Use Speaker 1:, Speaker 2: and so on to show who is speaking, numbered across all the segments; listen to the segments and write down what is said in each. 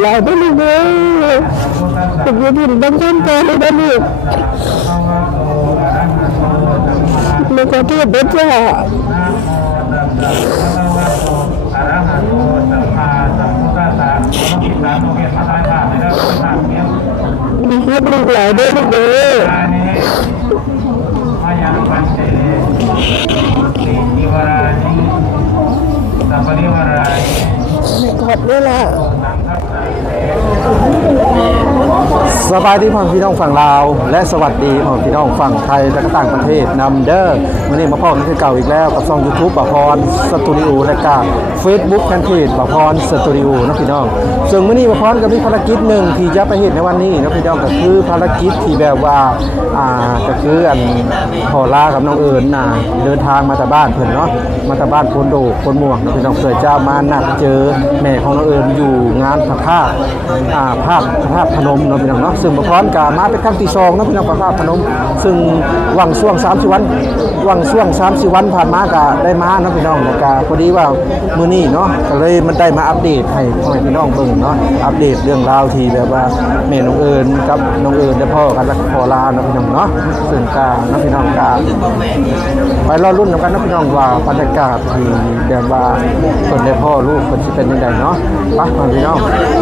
Speaker 1: หลายได้เลยผมจะดินบางท่านก็ได้ได้ลูกมันก็เทียบได้จ้ามีเพื่อนลูกหลายได้ลูกเด้อกอดด้วยล่ะ
Speaker 2: สบายดีพ่อพี่น้องฝั่งลาวและสวัสดีพ่อพี่น้องฝั่งไทยและก็ต่างประเทศนำเด้อวันนี้มาพ่อกันคือเก่าอีกแล้วกับช่อง YouTube บ่าวพรสตูดิโอและก็ Facebook แฟนเพจบ่าวพรสตูดิโอนะพี่น้องซึ่งมื้อนี้บ่าวพรก็มีภารกิจหนึ่งที่จะไปเฮ็ดในวันนี้นะพี่น้องก็คือภารกิจที่แบบว่าก็คืออันพ่อลากับน้องเอิญเดินทางมาจากบ้านเพิ่นเนาะมาจากบ้านโพนโดโพนม่วงนะพี่น้องเพื่อจะมานัดเจอแม่ของน้องเอิญอยู่งานพระธาตุพระธาตุพนมเนาะพี่น้องเนาะซึ่งบ่าวพรก็มาเป็นครั้งที่2นะพี่น้องพระธาตุพนมซึ่งวังช่วง30วันผ่านมาก็ได้มาเนาะพี่น้องแล้วก็พอดีว่ามื้อนี้เนาะก็เลยมันได้มาอัปเดตให้พ่อแม่พี่น้องเบิ่งเนาะอัปเดตเรื่องราวที่แบบว่าแม่น้องเอิญกับน้องเอิญและพ่อกันและพ่อลาเนาะพี่น้องเนาะซึ่งก็เนาะพี่น้องก็ไปรอรุ่นกันเนาะพี่น้องว่าบรรยากาศที่แบบว่าเพิ่นได้พ่อลูกเพิ่นสิเป็นจังไดเนาะไปพี่น้อง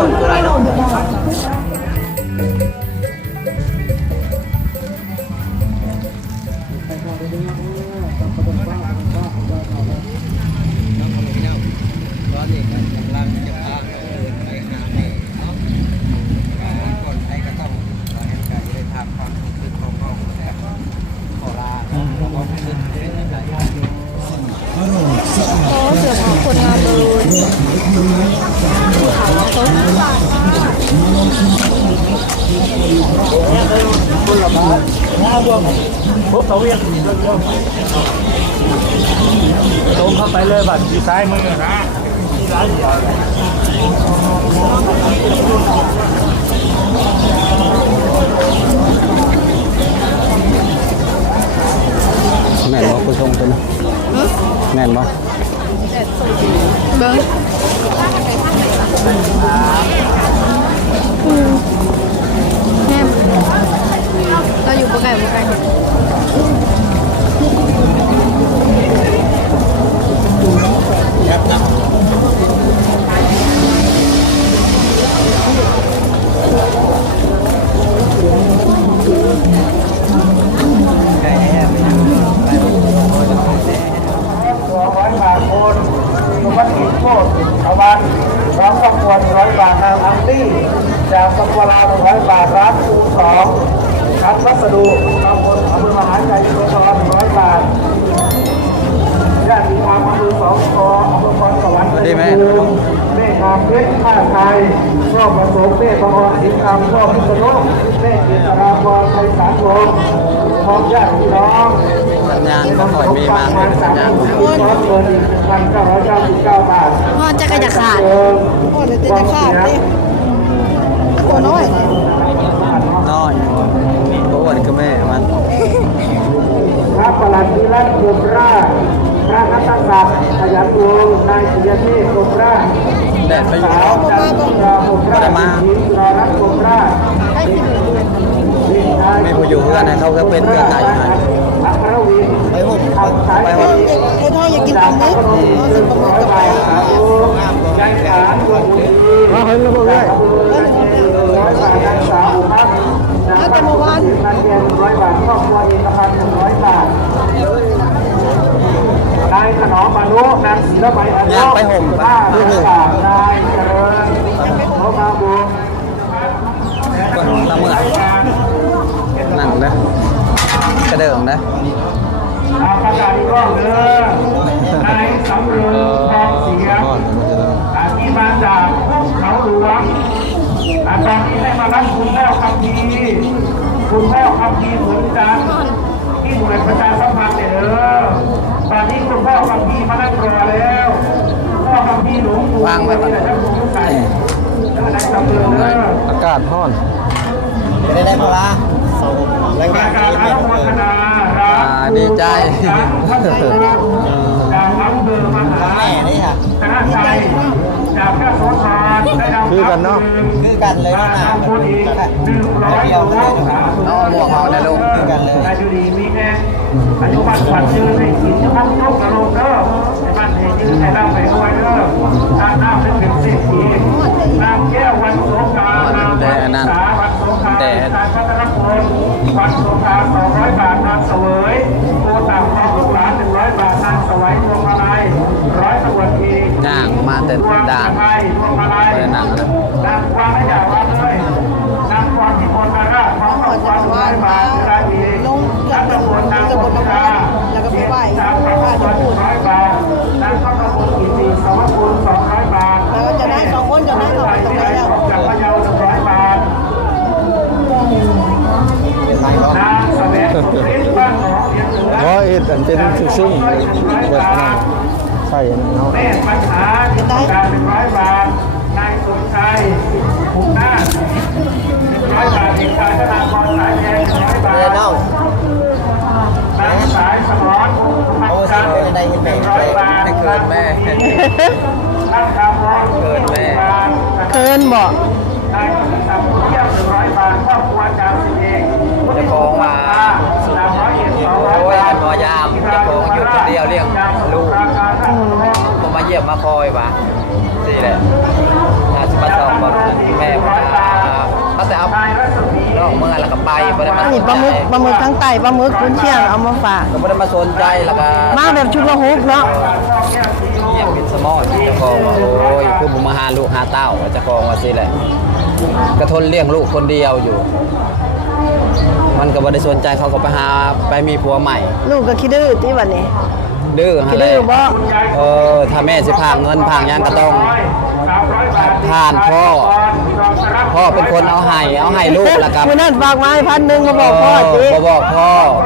Speaker 1: เสือของคนงามเลย
Speaker 3: พบเขาเวียนตรงเข้าไปเลยบัตรอยู่ซ้ายมือนะร้านเดียว
Speaker 2: แม่นบ่ผู้ชมตัวนี้แม่นบ่
Speaker 1: เบิ้งแม่เราอยู่บ่ไกล
Speaker 3: 200 บาทโอนวัดหินโคตรเอาวันร้องครอบครัว100 บาททางอังตี้จากสปลาว100 บาทร้านคู2ชั้นวัสดุตำบลอำเภอมหาชัยชุมพร100 บาทญาติธรรมอำเภอ2 คออำเภอพรสวรรค์ได้ไหมเมฆงามเพชรท่าไทยรอบประสงค์เมฆพรสิงห์คำรอบพิษณุโลกเมฆอิสราพรไทยสารวงศ์พร้อมญาติพี่น้อง
Speaker 2: สัญญาณบ่ค่อยมีมาสัญญาณ
Speaker 3: 1,999 บาท
Speaker 1: พ่อจะกระจะขาดพ่อจะขาดเลยตัวน้อย
Speaker 2: เพราะว่าคือแม่มัน
Speaker 3: พระประหลัดวิรัตกรมราชพระนัตศักดิ์ขยันวงศ์นายปิยเทพกรมราช
Speaker 2: แดดไปอยู่
Speaker 3: สาวจันทราภรมราชหญิงรรัตน์กรมราช
Speaker 2: ไม่ผู้อยู่เพื่อนเขาก็เป็นเครือข่ายอยู่หน่อยไปหุ่น
Speaker 1: ไอ้พ่ออยากกินปลาหมึกซื้อปลาหมึกกับไป
Speaker 3: ใจฐานตัวบุญมาเห็นแล้วบ่ได้สาวอุพัฒน์
Speaker 1: แต่เมื่อวาน
Speaker 3: นันเรียน100 บาทครอบครัวเอกพันธ์100 บาทนายถนอมมานุนางศิลปัยอัน
Speaker 2: ย่างไปห่ม
Speaker 3: 500 บาทนายเจริญโนมาบุญ
Speaker 2: ก็ตะเมื่อนั่นนะกระเดิมนะ
Speaker 3: ประกาศอีกรอบนายสำเริงทองเสียที่มาจากเขาหลวงตอนนี้ได้มารับคุณแม่คำพีคุณแม่คำพีสวนจันทร์ที่หน่วยประชาสัมพันธ์เนี่ยตอนนี้คุณพ่อคำพีมานั่งรอแล้วพ่อคำพีหลวงปู่วางไว้ที่ไหนจะคงใส่แล้วนายสำเริง
Speaker 2: อากาศร้อน
Speaker 4: จะได้พอละ
Speaker 3: รายการอารักษณา
Speaker 2: ดีใจ
Speaker 3: จากอำเภอมหา
Speaker 4: แม่นี่ค่ะ
Speaker 3: ชนะชัยจากพระโสธรได้นำ
Speaker 2: คือกันเนาะ
Speaker 4: คือกันเลยนะเดียวกันเลยเอาหมวกเอาในลูกคือกันเลย
Speaker 3: อายุดีมีแม่อายุบ้านขวัญยืนในกินห้องยกกระโหลกเด้อในบ้านเฮยืนในร่างไปด้วยเด้อทานน้ำเป็นเศรษฐีน้ำแก้ววันสงกรานต์น้ำวันษาวันสงกรานต์การพัฒนาพลวันสงกรานต์200 บาทนางเสวยโคต่างของลูกหลาน100 บาทนางสวัยพวงมาลัย100 ตำรวจเอก
Speaker 5: ย่างมาแต่ด่าน
Speaker 3: พวงมาลัย
Speaker 5: ไปหนังนะ
Speaker 3: นางวางให้อย่าว่าเลยนางความที่คนมาราของ
Speaker 1: ก่อนจะมาว่ามาลงเกือบจะบนน้ำแล้วก็ไปไหว้พระจะพูด
Speaker 3: 100 บาทนางข้าวบุญกินดี2 คูณ200 บาท
Speaker 1: แล้วก็จะได้2 คนจะได้เข้าไปตรงไหนแล้ว
Speaker 3: จากพะเยา100 บาท
Speaker 4: เป็นไรก็
Speaker 3: นางแสวงสุขฤทธิ์บ้านหนองเรียนเหนือ
Speaker 2: เพราะเอ็ดอันเป็นซึ่งแบบนั้นใช่เนาะ
Speaker 3: แม่ปัญหาที่ต้องการ100 บาทนายสมชัยภูมินาถ100 บาทเอกสารธนาคารสายแดง100 บาท
Speaker 4: น้อง
Speaker 3: นางสายสมรพันจันทร์100 บาท
Speaker 5: ให้เกิดแม่
Speaker 3: ท่านคำร้อง
Speaker 5: เกิดแม่
Speaker 1: เคินบ่
Speaker 3: นายกิติศักดิ์เยี่ยม100 บาทครอบครัวจามสิเอง
Speaker 5: เจะของมา โอ้ยมันพอยามเจะของอยู่คนเดียวเลี้ยงลูกผมมาเยี่ยมมาคอยวะสิแหละอาชิมาสอบบอกแม่ว่าเขาแต่เอานอกเมืองแล้วก็ไปไม่ได้มา
Speaker 1: นี่ปลาหมึกทั้งไตปลาหมึกคุณเชียงเอามาฝาก
Speaker 5: ก็ไม่ได้มาสนใจแล้วก็
Speaker 1: มาแบบชุดละฮุกเนาะ
Speaker 5: เยี่ยมเป็นสมอเจะของว่าโอ้ยคือบุมาหาลูกหาเต้าเจะของว่าสิแหละกระทนเลี้ยงลูกคนเดียวอยู่ มันก็ไม่ได้สนใจเขาก็ไปหาไปมีผัวใหม่
Speaker 1: ลูกก็คิดดื้อที่วันนี้
Speaker 5: ดื้อ
Speaker 1: คิด
Speaker 5: เล
Speaker 1: ดื้
Speaker 5: ย
Speaker 1: อบ่
Speaker 5: ถ้าแม่สิพางเงินพางหยังก็ต้องผ่านพ่อเป็นคนเอาให้ลูกแล้วก็
Speaker 1: มื้อนั้นฝากมาให้1,000มาบอกพ่อสิ
Speaker 5: บ่บอกพ่อ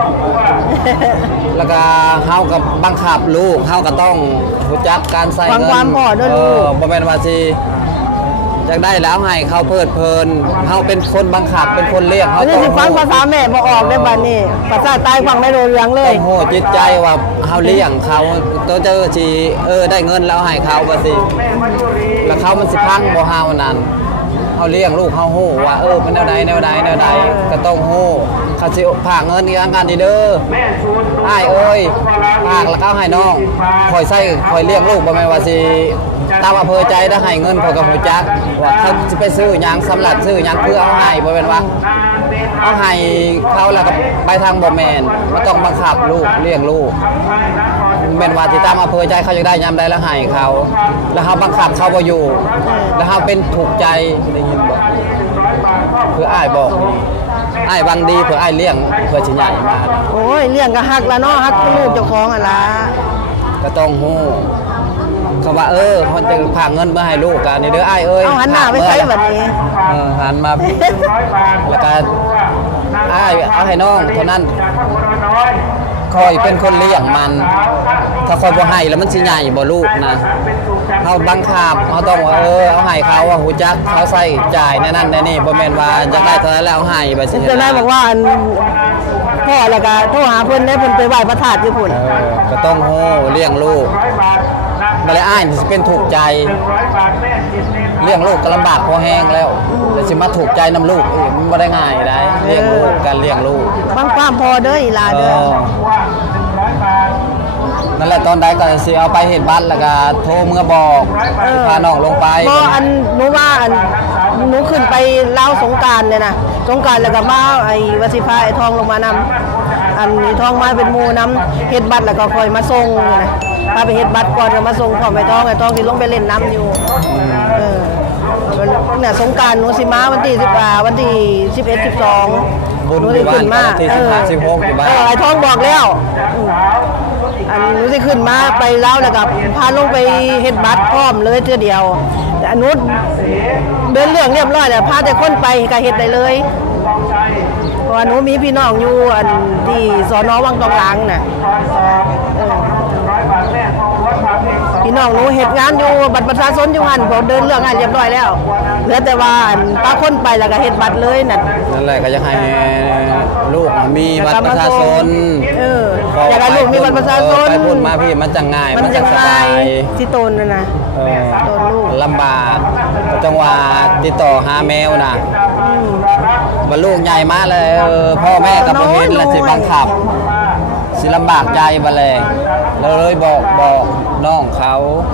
Speaker 5: แล้วก็เฮากับบังคับลูกเฮาก็ต้องรู้จักการใส่
Speaker 1: ฟัง
Speaker 5: เงิน
Speaker 1: ความพ่อด้วยลูก
Speaker 5: บ่แม่นว่าสิอยากได้แล้วให้เขาเพลิดเพลินเฮาเป็นคนบังคับเป็นคนเลี้ยง
Speaker 1: อั
Speaker 5: เฮาน
Speaker 1: นี้
Speaker 5: ต้อง
Speaker 1: สิฟังภาษาแม่บ่ออกได้บัดนี้ภาษาใต้ฟังไม่รู้เรื่องเล
Speaker 5: ต้
Speaker 1: ย
Speaker 5: องโหจิตใจว่าเฮาเลี้ยงเขาตัวเจอสิได้เงินแล้วให้เขาว่าสิ แล้วเขามันสิพังบ่เฮานั้นเฮาเลี้ยงลูกเฮาฮู้ว่าเป็นแนวใดก็ต้องฮู้เขาสิพากเงินอีกงานดีเด้ออ้ายเอ้ยพากแล้วก็ให้น้องคอยใส่คอยเลี้ยงลูกบ่แม่นว่าสิตามอำเภอใจได้ให้เงินเขาก็ฮู้จักว่าเขาสิไปซื้อหยังสำหรับซื้อหยังเพื่อเอาให้บ่แม่นว่าเอาให้เขาแล้วก็ไปทางบ่แม่นมันต้องบังคับลูกเลี้ยงลูกแม่นว่าสิตามอำเภอใจเขาอยากได้ยามใดแล้วให้เขา แล้วเขาบังคับเขาบ่อยู่ แล้วเขาเป็นถูกใจได้ยินบ่เพื่ออ้ายบอกอ้ายหวังดีเพื่ออ้ายเลี้ยงเพื่อสิใหญ่มา
Speaker 1: โอ้ยเลี้ยงก็ฮักแล้วเนาะฮักลูกเจ้าของอ่ะล่ะ
Speaker 5: ก็ต้องฮู้เขาว่าเขาจะพากเงินมาให้ลูกกันนี่เด้ออ้ายเอ้ย
Speaker 1: เอาหันหน้าไปใส่บัดนี้
Speaker 5: หันมาแล้วก็อ้ายเอาให้น้องเท่านั้นคอยเป็นคนเลี้ยงมัน ถ้าคอยบ่ให้แล้วมันสิใหญ่บ่ลูกนะเขาบังคับเขาต้องว่าเอาให้เขาว่าหูจักเขาใส่จ่ายนั่นนี่บ่แม่นว่าจะได้เท่านั้นแล้วเอาให้ไปสิ
Speaker 1: จะได้บอกว่าอันพ่อแล้วก็โทรหาเพิ่นได้เพิ่นไปไหว้พระธาตุอยู่พุ่น
Speaker 5: ก็ต้องโหเลี้ยงลูกมาเลยอ้ายสิเป็นถูกใจเลี้ยงลูกก็ลำบากพอแห้งแล้วแต่สิมาถูกใจนำลูกอีกมันบ่ได้ง่ายได้เลี้ยงลูกการเลี้ยงลูก
Speaker 1: บางความพอเด้ออีหลาเด้อ
Speaker 5: นั่นแหละตอนใดก็สิเอาไปเฮ็ดบัตรแล้วก็โทรเมื่อบอกพาน้องลงไป
Speaker 1: บ่อันหนูว่าอันหนูขึ้นไปลาวสงกรานต์เนี่ยนะสงกรานต์แล้วก็มาไอ้วสิพาไอ้ทองลงมานำอันนี้ทองมาเป็นหมู่นำเฮ็ดบัตรแล้วก็ค่อยมาส่งนี่นะพาไปเฮ็ดบัตรก่อนแล้วมาส่งพร้อมไอ้ทองที่ลงไปเล่นน้ำอยู่เนี่ยสงกรานต์หนูสิมาวันที่10วันที่11 12
Speaker 5: บุญ
Speaker 1: หนู
Speaker 5: อ
Speaker 1: สิ
Speaker 5: ยู่บ้า
Speaker 1: ขึ้
Speaker 5: น
Speaker 1: นมา
Speaker 5: ที่15 16อยู่บ้าน
Speaker 1: ไอ้ทองบอกแล้วอันหนูสิขึ้นมาไปลาวแล้วก็พาลงไปเฮ็ดบัตรพร้อมเลยเทื่อเดียวแต่อันนู้นเดินเรื่องเรียบร้อยแล้วพาแต่คนไปก็เฮ็ดได้เลยเพราะว่าหนูมีพี่น้องอยู่อันที่สน.วังตองหลังน่ะพี่น้องหนูเฮ็ดงานอยู่บัตรประชาชนอยู่หั่นพอเดินเรื่องงานเรียบร้อยแล้วเหลือแต่ว่าอันป้าคนไปแล้วก็เฮ็ดบัตรเลยน่ะ
Speaker 5: นั่นแหละก็จะให้ลูกมีบัตรประชาชน
Speaker 1: อยากให้ลูกมีบัตรประชาชน
Speaker 5: ไปพูดมาพี่มันจะง่าย
Speaker 1: มันจะ
Speaker 5: ส
Speaker 1: ง่า
Speaker 5: บาย ย
Speaker 1: ที่ตนน่ะนะ
Speaker 5: เออ
Speaker 1: ตนลูก
Speaker 5: ลำบากจังหวะติดต่อหาแมวนะว่าลูกใหญ่มากเลยพ่อแม่กับพ่อเห็นแล้วสิบังคับ สิลำบากใจมาเลยเราเลยบอกน้องเขา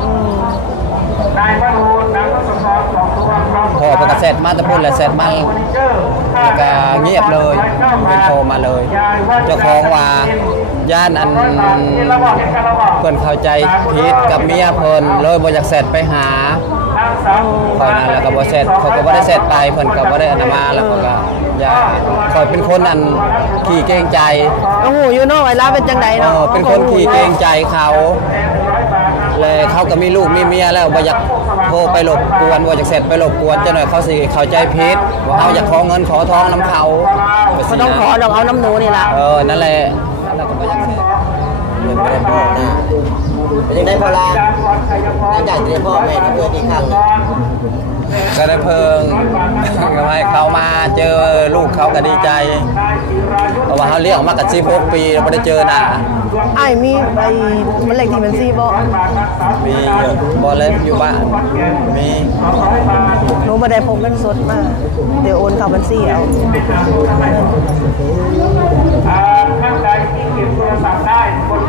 Speaker 5: พอประกาศเสร็จมาจะพูดแล้วเสร็จมาแล้วก็เงียบเลยไม่โทรมาเลย เจ้าของว่าย่านอันเพิ่นเข้าใจผิดกับเมียเพิ่นเลยบ่อยากเสร็จไปหาคอยนั้นแล้วก็บ่เสร็จเขาก็บ่ได้เสร็จไปเพิ่นก็บ่ได้อนามาแล้วเขาก็อย่าคอยเป็นคนอันขี้เกรงใจ
Speaker 1: โอ้โหอยู่เนาะไอ้ลาเป็นจังไดเนาะ
Speaker 5: เป็นคนขี้เกรงใจเขาเลยเขาก็มีลูกมีเมียแล้วบ่อยากโทรไปรบกวนบ่อยากเสร็จไปรบกวนจังหน่อยเขาสิเข้าใจผิดว่าเขาอยากขอเงินขอทองน้ำเขา
Speaker 1: ก็ต้องขอดอกเอาน้ำหนูนี่ล่ะ
Speaker 5: นั่นแหละแล้วก็บ่อยากเสร็จเลยบ่ได้บอกนะ
Speaker 4: เป็นยังไงพอลาหลังจากที่พ่อแม่ที่เกิดอีกครั้ง
Speaker 5: ก็ได้เพิ่งก็ให้เขามาเจอลูกเขาก็ดีใจเพราะว่าเขาเลี้ยงมากับ16 ปีเราไม่ได้เจอหน้า
Speaker 1: อ้ายมีไอ้มันเลขที่มันซี่บ่
Speaker 5: มีอยู่บอลเล่นอยู่บ้านมี
Speaker 1: หนูบ่ได้พกเงินสดมาเดี๋ยวโอนเข้าบัญชีเอา
Speaker 3: ท่านใดที่เก็บโทรศัพท์ได้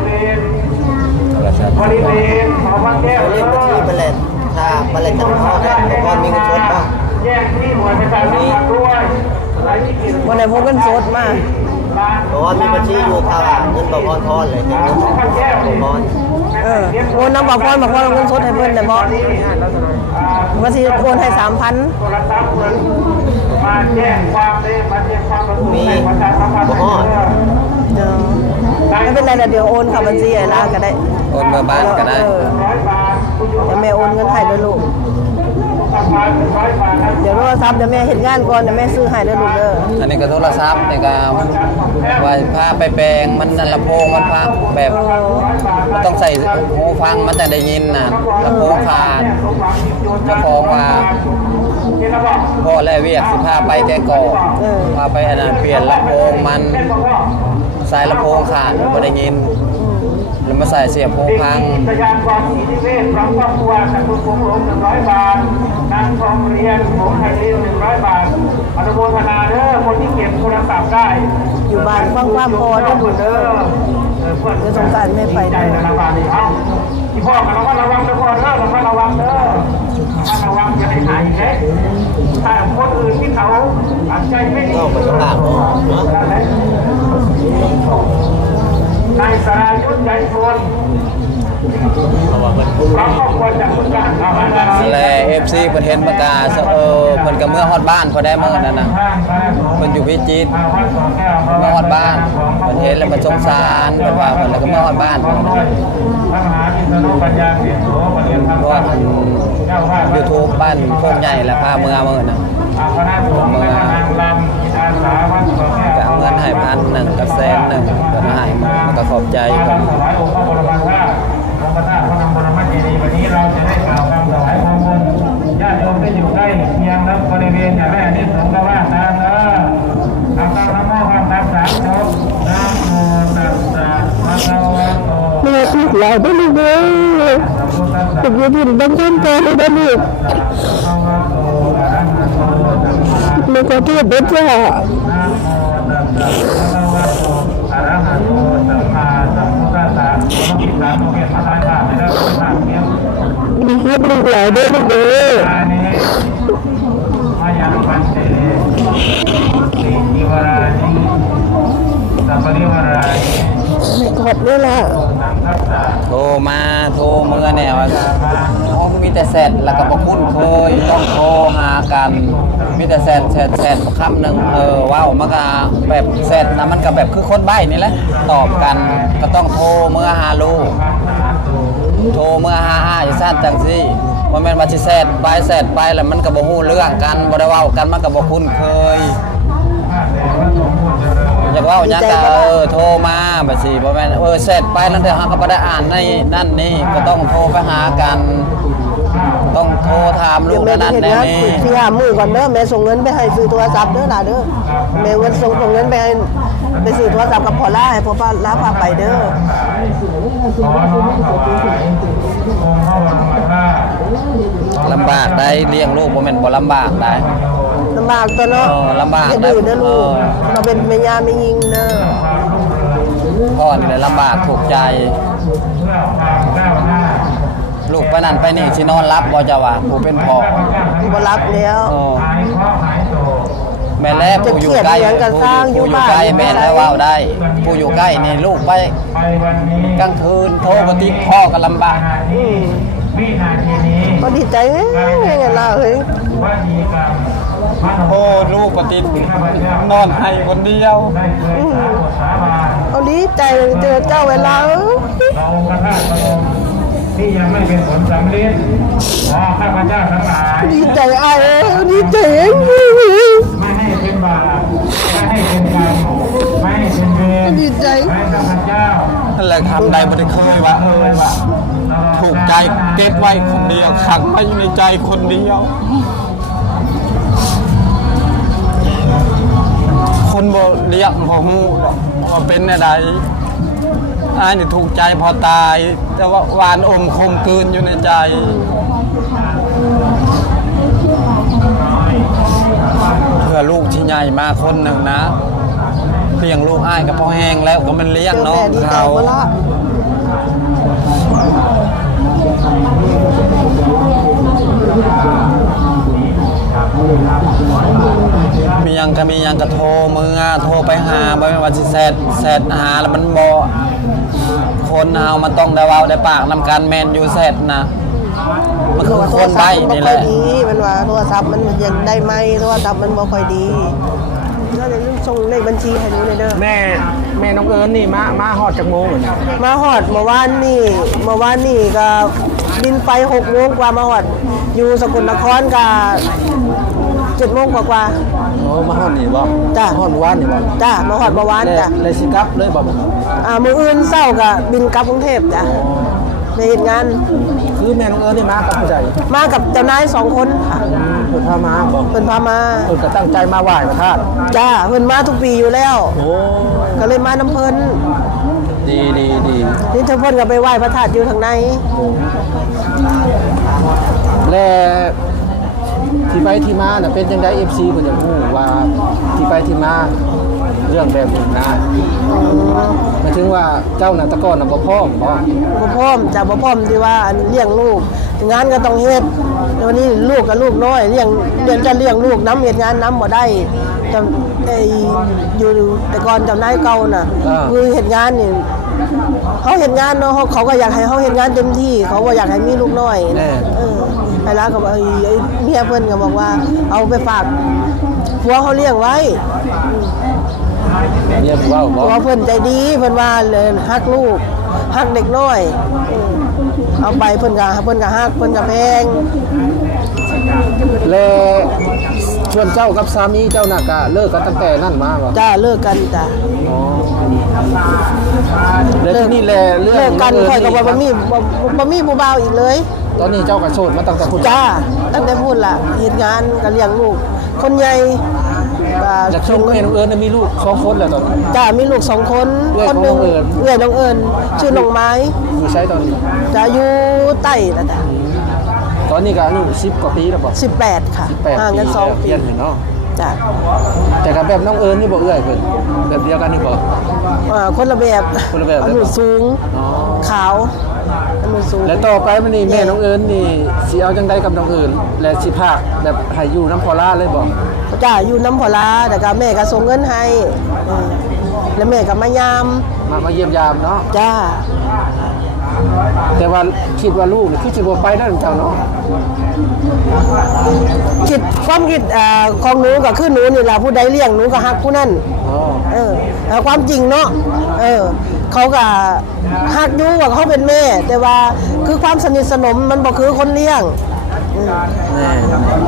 Speaker 3: บริเวณหอวังแก้ว
Speaker 4: เรียกบัญชีเป็นแหล่งถ้าเป็นแหล่งจังพ่อครับพ่อมีเงินสดป่ะ
Speaker 3: แยกที่หน่วยประชาสัมพันธ์ด้วยอะไรที่เกี่ยว
Speaker 1: บ่ได้พกเงินสดมา
Speaker 4: เพราะว่ามีบัญชีอยู่ถ้าเงินบ่พอทอนเลยเงินบ่พอ
Speaker 1: โอนน้ำบอกพ่อบอกพ่อเอาเงินสดให้เพิ่นได้บ่ว่าสิโอนให้ 3,000
Speaker 3: โทรศัพท์เหมือนมาแจ้งความเลยมาแจ้งความประสงค์ในประชาสัมพันธ์
Speaker 1: เดี๋ยวไม่เป็นไรนะเดี๋ยวโอนเข้าบัญชีไอ้ลาก็ได้
Speaker 5: โอนเบอร์บ้านก็ได้
Speaker 3: 100 บาทคุณอยู่
Speaker 1: เดี๋ยวแม่โอนเงินให้เด้อลูก
Speaker 3: ประมาณ100 บาทนะ
Speaker 1: เดี๋ยวโทรศัพท์เดี๋ยวแม่เฮ็ดงานก่อนเดี๋ยวแม่ซื้อให้เด้อลูกเด้อ
Speaker 5: อันนี้ก็โทรศัพท์นี่ก็ว่าพาไปแปลงมันนั่นลำโพงมันพังแบบมันต้องใส่หูฟังมันจะได้ยินน่ะลำโพงขาดเจ้าของว่าพ่อแล่เวียกสิพาไปแต่ก่อนพาไปอันนั้นเปลี่ยนลำโพงมันสายลำโพงขาดบ่ได้ยินแล้วมาใส่เสียบโพงพัง
Speaker 3: พยานความสีนิเวศพร้อมครอบครัวจากคุณพงษ์หลวง100 บาทนางทองเรียนผมไทยเรียน100 บาทอนุโมทนาเด้อคนที่เก็บโทรศัพท์ได้
Speaker 1: อยู่บ้านฟังความพอเด้อลูกเด้อ
Speaker 3: เพื่อน
Speaker 1: เดี๋ยวสงสารแม่ไป
Speaker 3: ใจ
Speaker 1: เด้อ
Speaker 3: ระบาดนี่เอาที่พ่อกันระวังเด้อพ่อเด้อระวังเด้อระวังจะได้หายเด้ถ้าคนอื่นที่เขาอัดใจไม่ดี
Speaker 4: ก็เป็นต่างเนาะ
Speaker 3: นายสรายุทธใจชวนรับครอบครัวจากคุณการเข้ามาได้
Speaker 5: แล FC เพิ่นเห็นประกาศเพิ่นก็เมื่อฮอดบ้านพอได้มื้อนั้นน่ะเพิ่นอยู่พิจิตรเมื่อฮอดบ้านเพิ่นเห็นแล้วเพิ่นสงสารเพิ่นว่าเพิ่นแล้วก็เมื่อฮอดบ้านเพิ่น
Speaker 3: พระมหาวิษณุปัญญาเสียโสปเรียนธรรม
Speaker 5: เพราะว่าทาง YouTube บ้านโคกใหญ่แล้วพาเมื่อมื้อน่ะ
Speaker 3: คณะสงฆ์และนางรำจิตอาสาวัดสองแก้ว
Speaker 5: ก็เอาเงินให้1,000กับ100,000เพิ่นมาให้มาแล้วก็ขอบใจ
Speaker 3: ถ
Speaker 5: เพิ่น
Speaker 3: วายองค์พระบรมธาตุองค์พระธาตุพระนมบรมเจดีย์วันนี้เราจะได้กล่าวคำถวายความบุญญาติโยมที่อยู่ใกล้เคียงและบริเวณอย่าได้อานิสงส์กว่าทางทำตามนะโมคำนับ3 จบนะโมตัสสะภะคะวะโต
Speaker 1: แม่ลูกหลานเด้อลูกเด้อ
Speaker 3: สัมพุทธัสสะ
Speaker 1: เป็นอยู่ที่บ้านต้นตอเลยเด้อลูก
Speaker 3: ภะคะวะโตอะระหะโตสัมมา
Speaker 1: แม่ขอโทษเด้อจ้า
Speaker 3: นะโมตัสสะภะคะวะโตอะระหะโตสัมมาสัมพุทธัสสะขอพิสาโมเกตมาทายภาพให้ได้ภาพเนี้ย
Speaker 1: มีให้ลูกหลานเด้อลูกเด้อ
Speaker 3: อานิมายังปันเตสีนิวรานิสัพพะนิวรานิ
Speaker 1: ไม่กอดด้วยล่ะ
Speaker 3: สังคัสสะ
Speaker 5: โทรมาโทรเมื่อแนวห้องมีแต่แซดแล้วก็บ่คุ้นเคยต้องโทรหากันมีแต่แซดคำหนึงว้าวมันก็แบบแซดนะมันก็แบบคือคนใบ้นี่แหละตอบกันก็ต้องโทรเมื่อหาลูกโทรเมื่อหาอยู่ซั่นจังซี่บ่แม่นว่าสิแซดไปแล้วมันก็บ่ฮู้เรื่องกันบ่ได้เว้ากันมันก็บ่คุ้นเคย อยากเว่าหยังก็โทรมาแบบสิบ่แม่นเสร็จไปแล้วเดี๋ยวเฮาก็บ่ได้อ่านในนั่นนี่ก็ต้องโทรไปหากันต้องโทรถามลู
Speaker 1: เดี๋ยว
Speaker 5: ก
Speaker 1: แม่
Speaker 5: นั่
Speaker 1: จะ
Speaker 5: น
Speaker 1: เห็น
Speaker 5: แน่
Speaker 1: งาน
Speaker 5: นี่
Speaker 1: ที่หามือก่อนเด้อแม่ส่งเงินไปให้ซื้อโทรศัพท์เด้อล่ะเด้อแม่เงินส่งเงินไปให้ไปซื้อโทรศัพท์กับพ่อล่าให้พ่อป้าล่าพาไปเด้อ
Speaker 5: ลำบากได้เลี้ยงลูกบ่แม่นบ่ลำบากได้
Speaker 1: ลำบากตัวเนาะ
Speaker 5: ลำบาก
Speaker 1: อย่าดื้อเด้อลูก
Speaker 5: เออ
Speaker 1: เราเป็นแม่ยาไม่ยิงเด้อ
Speaker 5: พ่อนี่แหละลำบากถูกใจ ลูกไปนั่นไปนี่สินอนรับบ่เจ้าว่าผู้เป็นพ่อ
Speaker 1: บ่รับแล้ว
Speaker 5: เออแม่แล้วผู้อยู่ใกล้
Speaker 1: จะเครียดเรื่องการสร้างอยู่
Speaker 5: ผู้อยู่
Speaker 1: บ้าน
Speaker 5: ใกล้แม่แล้วเว้าได้ ผู้อยู่ใกล้นี่ลูกไปกลางคืนโทรบ่ติดพ่อก็ลำบาก
Speaker 1: ก็ดีใจไงล่ะเฮ้ย
Speaker 5: โอ้ลูกบ่ติดนอนให้คนเดียว
Speaker 1: เขาดีใจเจอเจ้าเวลา
Speaker 3: ที่ยังไม่เป็นผลสำเร็จขอข้าพเจ้าทั้งหลาย
Speaker 1: ดีใจอ้ายดีใจ
Speaker 3: ไม่ให้เป็นบาปไม่ให้เป็นกรรมไม่ให้เป็นเวร
Speaker 1: ดีใจ
Speaker 3: ให้ข้าพเจ้า
Speaker 5: นั่นแหละคำใดบ่ได้เคยว่าถูกใจเก็บไว้คนเดียวขังไว้อยู่ในใจคนเดียว คนบ่เลี้ยงบ่ฮู้หรอกว่าเป็นอะไรอ้ายนี่ถูกใจพอตาย แต่ว่าหวานอมคมกลืนอยู่ในใจ เพื่อลูกที่ใหญ่มาคนหนึ่งนะเลี้ยงลูกอ้ายก็พอแห้งแล้วก็มันเลี้ยง
Speaker 1: เจอ
Speaker 5: เนาะ
Speaker 1: แม่ดีใจ
Speaker 5: เขา
Speaker 1: หมดละ
Speaker 5: มียังก็โทรมือโทรไปหาบ่แม่นว่าสิแซดหาแล้วมันบ่คนเฮามันต้องได้เว้าได้ปากนำกันแม่นอยู่แซดนะมันคือคนใบ้นี่แหละ
Speaker 1: ดีมันว่าโทรศัพท์มันยังได้ไหมโทรศัพท์มันบ่ค่อยดีก็เลยส่งเลขบัญชีให้หนูเลยเด้อ
Speaker 2: แม่น้องเอิญนี่มาฮอดจากโมงเหมือนกัน
Speaker 1: มาฮอดเมื่อวานนี่ก็บินไป6 โมงกว่ามาฮอดอยู่สกลนครก็7 โมงกว่า
Speaker 2: โอ้มาฮอดนี่บ่
Speaker 1: จ้ะ
Speaker 2: ฮอดเมื่อวานนี่บ่
Speaker 1: จ้ามาฮอดเมื่อวานจ้ะ
Speaker 2: เลยสิกลับเลยบ่
Speaker 1: มื้ออื่นเช้าก็บินกลับกรุงเทพจ้ะไปเฮ็ดงาน
Speaker 2: คือแม่น้องเอิญนี่มากับผู้ใด
Speaker 1: มากับเจ้านาย2 คนค่ะ
Speaker 2: เพิ่นพามาบ่
Speaker 1: เพิ่นพามา
Speaker 2: เพิ่นก็ตั้งใจมาไหว้พระธาตุ
Speaker 1: จ้าเพิ่นมาทุกปีอยู่แล้ว
Speaker 2: โอ้
Speaker 1: ก็เลยมาน้ำเพิ่น
Speaker 2: ดี
Speaker 1: นี่เธอเพิ่นก็ไปไหว้พระธาตุอยู่ทางใน
Speaker 2: และที่ไปที่มาน่ะเป็นจังได๋ FC เพิ่นอยากรู้ว่าที่ไปที่มาเรื่องแบบนี้นะหมายถึงว่าเจ้าน่ะแตะก่อนน่ะบ่พร้อมบ่
Speaker 1: บ่พร้อมจ้ะบ่พร้อมที่ว่าอันเลี้ยงลูกงานก็ต้องเฮ็ดแต่วันนี้ลูกกับลูกน้อยเลี้ยงจะเลี้ยงลูกน้ำเฮ็ดงานน้ำบ่ได้จำอยู่แต่ก่อนเจ้านายเก่าน่ะคือเฮ็ดงานนี่เขาเฮ็ดงานเนาะเขาก็อยากให้เขาเฮ็ดงานเต็มที่เขาบ่อยากให้มีลูกน้อยนะไปแล้วก็ไอ้เมียเพิ่นก็บอกว่าเอาไปฝากผัวเขาเลี้ยงไว้
Speaker 2: เนี่ยเว้าบ่
Speaker 1: เพราะเพิ่นใจดีเพิ่นว่าเลยฮักลูกฮักเด็กน้อยเอาไปเพิ่นก็ฮักเพิ่นก็แพง
Speaker 2: และส่วนเจ้ากับสามีเจ้าน่ะก็เลิกกันตั้งแต่นั้นมาบ่
Speaker 1: จ้าเลิกกันจ้ะ
Speaker 2: อ๋อแล้วที่นี่แหละเรื่อง
Speaker 1: เลิกกันค่อยก็บ่มีผู้บ่าวอีกเลย
Speaker 2: ตอนนี้เจ้าก็โสดมาตั้งแต่คุณ
Speaker 1: จ้าตั้งแต่พูดล่ะเฮ็ดงานก็เลี้ยงลูก คนใหญ่ก็
Speaker 2: จากช่วงแม่น้องเอิญมีลูก2คนแล้วตอนนี้
Speaker 1: จ้ามีลูก2 คน
Speaker 2: เอื้อย
Speaker 1: คนหนึง
Speaker 2: ของน้องเอิญ
Speaker 1: เอื้อยน้องเอิญชื่อน้องไม้
Speaker 2: อยู่ใช้ตอนนี้
Speaker 1: จะอยู่ใต้น่ะจ้ะ
Speaker 2: ตอนนี้ก็อายุ10กว่าปีแล้วบ่
Speaker 1: 18ค่ะ
Speaker 2: 18
Speaker 1: ห่างกัน2 ปี
Speaker 2: เรียนอยู่เนาะ
Speaker 1: จ้ะ
Speaker 2: แต่กับแบบน้องเอิญนี่บ่เอื้อยเพิ่นแบบเดียวกันนี่บ่
Speaker 1: คนละแบบ
Speaker 2: คนละแบบ
Speaker 1: อันนู้นสูง
Speaker 2: อ๋อ
Speaker 1: ขาวอันนู้นสูง
Speaker 2: และต่อไปมันนี่แม่น้องเอิญนี่สิเอาจังไดกับน้องเอิญและสิพากแบบให้อยู่น้ำพอลาเลยบ่
Speaker 1: จ้าอยู่น้ำพอลาแต่ก็แม่ก็ส่งเงินให้แล้วแม่ก็มายาม
Speaker 2: มาเยี่ยมยามเนาะ
Speaker 1: จ้า
Speaker 2: แต่ว่าคิดว่าลูกนี่คือสิบ่ไปได้เจ้าเนาะ
Speaker 1: ความคิดของหนูก็คือหนูนี่แหละผู้ใดเลี้ยงหนูก็ฮักผู้นั้น
Speaker 2: อ๋อ
Speaker 1: แต่ความจริงเนาะเขาก็ฮักอยู่ว่าเขาเป็นแม่ แต่ว่าคือความสนิทสนมมันบ่คือคนเลี้ยง
Speaker 2: แม่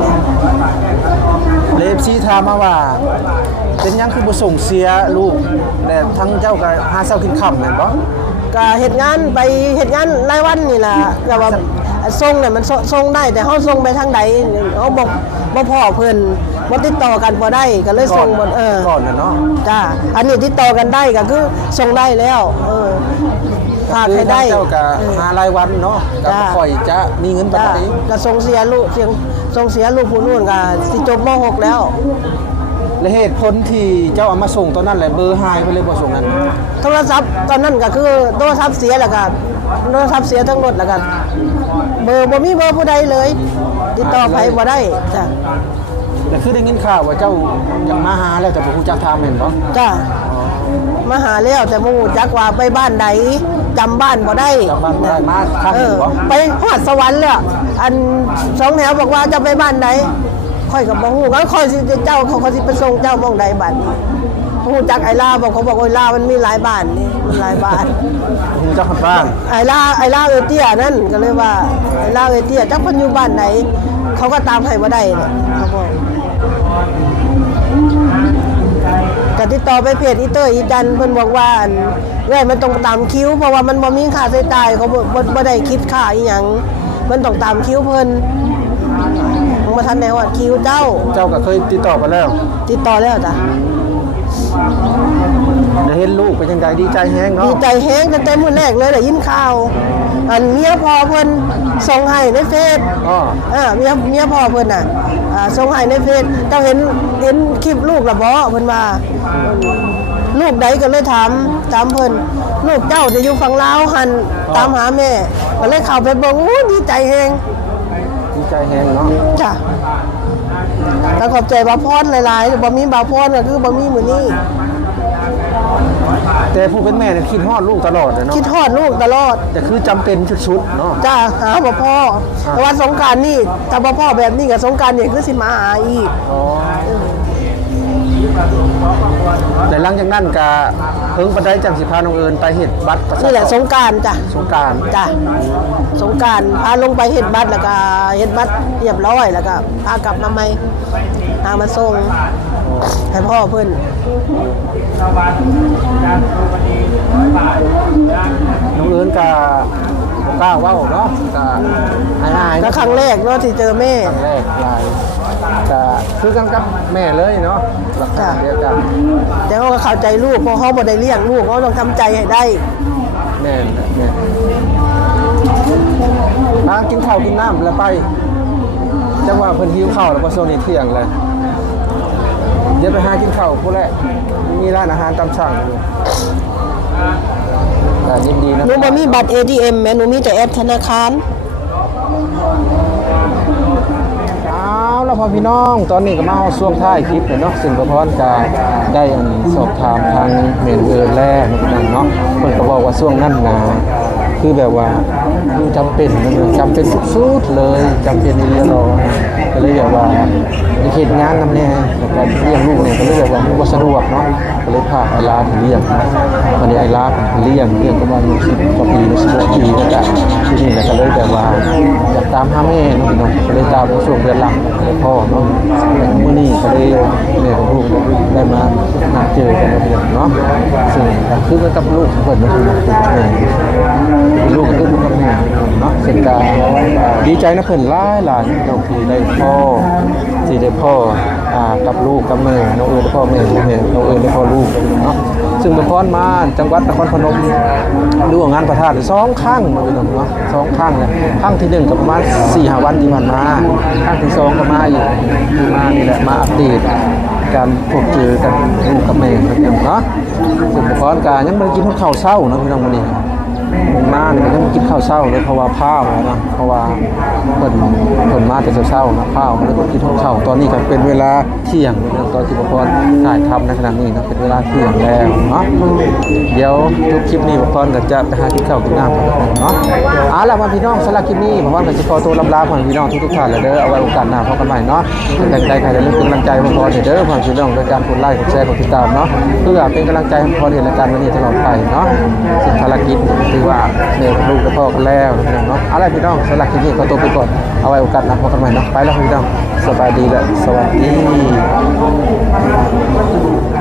Speaker 2: เลฟซีถามมาว่า เป็นหยังคือบ่ส่งเสียลูกแต่ทั้งเจ้าก็หาเช้ากินค่ำแม่นบ่
Speaker 1: ก็เฮ็ดงานไปเฮ็ดงานรายวันนี่ล่ะก็ว่าส่งเนี่ยมันส่งได้แต่เฮาส่งไปทางใดเฮาบอกบ่พอเพิ่นบ่ติดต่อกันบ่ได้ก็เลยส่งบ่
Speaker 2: ก่อนนะเนาะ
Speaker 1: จ้าอันนี้ติดต่อกันได้ก็คือส่งได้แล้วฝากให้ได้
Speaker 2: เจ้าก็หารายวันเนาะก็ค่อยจะมีเงินปก
Speaker 1: จ้า
Speaker 2: ติ
Speaker 1: ก็ส่งเสียลูกส่งเสียลูกผู้นู่นก็สิจบม .6 แล้ว
Speaker 2: และเหตุผลที่เจ้าเอามาส่งตอนนั้นแหละเบอร์หายไปเลยบ่ส่งนั้น
Speaker 1: โทรศัพท์ตอนนั้นก็คือโทรศัพท์เสียแล้วก็โทรศัพท์เสียทั้งรถแล้วก็เบอร์บ่มีเบอร์ผู้ใดเลย ติดต่อไปบ่ได้จ้ะ
Speaker 2: แต่คือได้ยินข่าวว่าเจ้าอยากมาหาแล้วแต่บ่ฮู้จักทางแม่นบ่
Speaker 1: จ้ะมาหาแล้วแต่บ่รู้จักว่าไปบ้านใดจำบ้านบ่ได้
Speaker 2: จากบ้านบ่ได้มาข้างนี้บ่
Speaker 1: ไปฮอดสวรรค์แล้วอันสองแถวบอกว่าจะไปบ้านใดค่อยก็บ่ฮู้ก็ค่อยสิเจ้าเขาสิไปส่งเจ้าหม้องใดบัดนี้ฮู้จักไอ้ลาบอกเขาบอกโอ้ยลามันมีหลายบ้านนี่มันหลายบ้าน
Speaker 2: ฮู้จักบ้าน
Speaker 1: ไอ้ล่าเอเตี้ยนั่นก็เลยว่าไอ้ล่าเอเตี้ยจักเพิ่นอยู่บ้านไหนเขาก็ตามให้บ่ได้เนี่ยเขาบอกก็ติดต่อไปเพจอีเตอร์อีจันเพิ่นบอกว่าเอ้ยมันต้องตามคิวเพราะว่ามันบ่มีค่าใช้จ่ายเขาบ่ได้คิดค่าอีหยังมันต้องตามคิวเพิ่นผมบ่ทันได้ว่าคิวเจ้า
Speaker 2: เจ้าก็เคยติดต่อไปแล้ว
Speaker 1: ติดต่อแล้วจ้ะ
Speaker 2: ได้เห็นลูกเป็นจังไดดีใจแฮง
Speaker 1: ดี
Speaker 2: เนาะ
Speaker 1: ใจแฮงตั้งแต่มื้อแรกเลยได้ยินข่าวอันเมียพ่อเพิ่นส่งให้ในเฟซ
Speaker 2: อ๋อ
Speaker 1: เมียพ่อเพิ่นน่ะส่งให้ในเฟซเจ้าเห็นคลิปลูกละบ่เพิ่นว่าลูกใดก็เลยถามเพิ่นลูกเจ้าจะอยู่ฝั่งลาวหันตามหาแม่ก็เลยเข้าไปเบิ่งอู้ดีใจแฮง
Speaker 2: ดีใจแฮงเนาะ
Speaker 1: จ้ะก็ขอบใจบ่าวพรหลายๆบ่มีบ่าวพรก็คือบ่มีมื้อนี้
Speaker 2: แต่ผู้เป็นแม่เนี่ยคิดฮอดลูกตลอดเลยเนาะ
Speaker 1: คิดฮอดลูกตลอด
Speaker 2: แต่คือจำเป็นชุดๆเนาะ
Speaker 1: จ้าหาบ่พ่อแต่ว่าสงกรานต์นี่ถ้าบ่พ่อแบบนี้กับสงกรานต์นี่คือสิมาหาอีก
Speaker 2: อ๋อแต่หลังจากนั้นก็เพิ่งปานใดจังสิพาน้องเอิญไปเฮ็ดบัตรประชาชน
Speaker 1: นี่แหละสงกรานต์จ้ะ
Speaker 2: สงกรานต์
Speaker 1: จ้ะสงกรานต์พาลงไปเฮ็ดบัตรแล้วก็เฮ็ดบัตรเรียบร้อยแล้วก็พากลับมาใหม่หามาส่งให้พ่อเพิ่น
Speaker 2: น้องเอิญก็บ่กล้าเว้าเนาะก็อายๆ
Speaker 1: ก็
Speaker 2: เนาะ
Speaker 1: ครั้งแรกเนาะที่เจอแม่
Speaker 2: ครั้งแรกหลายก็คือกันกับแม่เลยเนาะลักษณะเดียวกัน
Speaker 1: แต่เขาก็เข้าใจลูกเพราะเขาบ่ได้เลี้ยงลูกเขาต้องทำใจให้ได้
Speaker 2: แม่นแม่นมากินข้าวกินน้ำแล้วไปจังว่าเพิ่นหิวข้าวแล้วบ่ช่วงนี้เที่ยงเลยเดี๋ยวไปหากินข้าวพุ่นแหละมีร้านอาหารตามสั่งอยู่ก็ยินดีนะ
Speaker 1: หนูบ่มีบัตร ATM แม่หนูมีแต่แอปธนาคาร
Speaker 2: เอาแล้วพอพี่น้องตอนนี้ก็มาเอาช่วงท้ายคลิปเลยเนาะซึ่งประพรจะได้สอบถามทางเมนเอิร์แรกนั่นเนาะเพิ่นก็บอกว่าช่วงนั้นนะคือแบบว่าคือจำเป็นจำเป็นสุดๆเลยจำเป็นในเรื่องเราก็เลยแบบว่าในเขตงานนำแน่แล้วก็เลี้ยงลูกเนี่ยก็เลยแบบว่าบ่สะดวกเนาะก็เลยพาไอลาไปเลี้ยงตอนนี้ไอลาไปเลี้ยงประมาณ10 กว่าปี16 ปีแล้วก็ที่นี่ก็เลยแบบว่าอยากตามหาแม่เนาะพี่น้องก็เลยตามในช่วงเดือนหลังเลยพ่อเนาะมื้อนี้ก็เลยแม่กับลูกได้มานัดเจอกันเนาะซึ่งก็คือกับลูกเพิ่นเนาะลูกก็คือลูกกับแม่เนาะเป็นการดีใจนะเพิ่นหลายๆน้องที่ได้พ่อที่ได้พ่อกับลูกกับแม่น้องเอิญได้พ่อแม่น้องเอิญได้พ่อลูกเนาะซึ่งเมื่อก่อนมาจังหวัดนครพนมดูงานพระธาตุ2 ครั้งมาพี่น้องเนาะ2 ครั้งเลยครั้งที่1ก็ประมาณ 4-5 วันที่ผ่านมาครั้งที่2ก็มาอีกมานี่แหละมาอัปเดตการพบเจอกันลูกกับแม่เนาะซึ่งเมื่อก่อนก็ยังบ่ได้กินข้าวเช้าเนาะพี่น้องมื้อนี้มาเนี่ยก็กินข้าวเช้าเลยเพราะว่าพ้าวนะเพราะว่าเพิ่นมาแต่เช้าๆนะพ้าวแล้วก็กินข้าวตอนนี้ก็เป็นเวลาเที่ยงตอนที่บ่พรถ่ายทำในขณะนี้นะเป็นเวลาเที่ยงแล้วเนาะเดี๋ยวทุกคลิปนี้บ่พรก็จะไปหากินข้าวกินน้ำเนาะเอาล่ะพี่น้องสำหรับคลิปนี้บ่พรก็สิขอตัวลาพี่น้องทุกท่านแล้วเด้อเอาไว้โอกาสหน้าพบกันใหม่เนาะตั้งใจใครจะเป็นกำลังใจบ่พรเด้อพี่น้องโดยการกดไลค์กดแชร์กดติดตามเนาะเพื่อเป็นกำลังใจให้พรเห็นรายการวันนี้ตลอดไปเนาะสิ่งภารกิจถือว่าเนี่ยลูกกับพ่อกันแล้วเนาะอะไรพี่น้องสำหรับคลิปนี้ขอตัวไปก่อนเอาไว้โอกาสหน้าพบกันใหม่เนาะไปแล้วพี่น้องสบายดีและสวัสดี